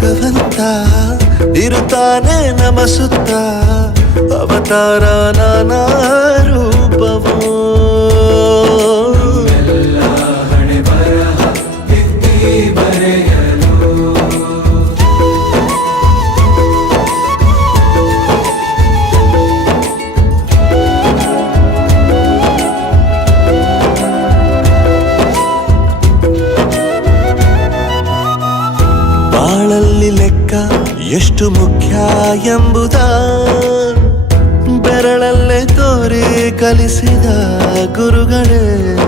ಭಗವಂತ ಇರುತ್ತಾನೆ ನಮ ಸುತ್ತ ಅವತಾರ ನಾನಾ ರೂಪವೋ ಹಣೆ ಬರಹ ತಿದ್ದಿ ಬರೆಯಲು ಬಾಳಲ್ಲಿ ಲೆಕ್ಕ ಎಷ್ಟು ಮುಖ್ಯ ಎಂಬುದ ಬೆರಳಲ್ಲೇ ತೋರಿ ಕಲಿಸಿದ ಗುರುಗಳೇ